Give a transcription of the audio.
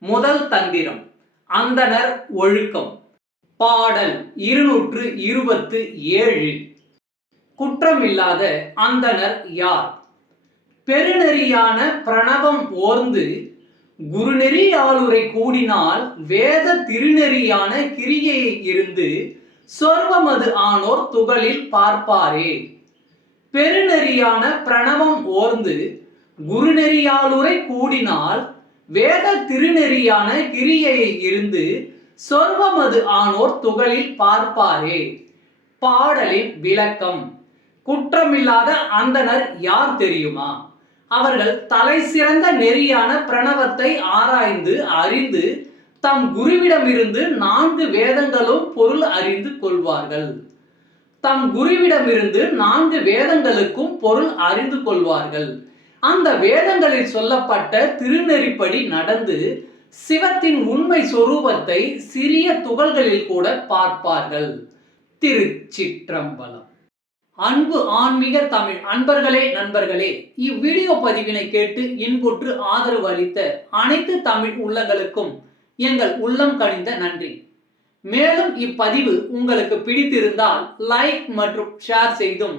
முதல் தந்திரம் அந்தனர் ஒழுக்கம். பாடல் இருநூற்று இருபத்து ஏழு. குற்றமில்லாத அந்தனர் யார்? பெருநெறியான பிரணவம் ஓர்ந்து குருநெறி ஆளுரை கூடினால் வேத திருநெறியான கிரியையை இருந்து சொர்வமது ஆனோர் துகளில் பார்ப்பாரே. பெருநெறியான பிரணவம் ஓர்ந்து குருநெறியாளுரை கூடினால் வேத திருநெறியான கிரியையை இருந்து சொர்வமது ஆனோர் துகளில் பார்ப்பாரே. பாடலின் விளக்கம். குற்றமில்லாத அந்தனர் யார் தெரியுமா? அவர்கள் தலை சிறந்த நெறியான பிரணவத்தை ஆராய்ந்து அறிந்து தம் குருவிடமிருந்து நான்கு வேதங்களும் பொருள் அறிந்து கொள்வார்கள். தம் குருவிடமிருந்து நான்கு வேதங்களுக்கும் பொருள் அறிந்து கொள்வார்கள். அந்த வேதங்களில் சொல்லப்பட்ட திருநெறிப்படி நடந்து சிவத்தின் உண்மை சொரூபத்தை சிறிய துகள்களில் கூட பார்ப்பார்கள். திருச்சிற்றம்பலம். அன்பு ஆன்மீக தமிழ் அன்பர்களே நண்பர்களே இவ்வீடியோ பதிவினை கேட்டு இன்புற்று ஆதரவு அளித்த அனைத்து தமிழ் உள்ளங்களுக்கும் எங்கள் உள்ளம் கணிந்த நன்றி. மேலும் இப்பதிவு உங்களுக்கு பிடித்திருந்தால் லைக் மற்றும் ஷேர் செய்தும்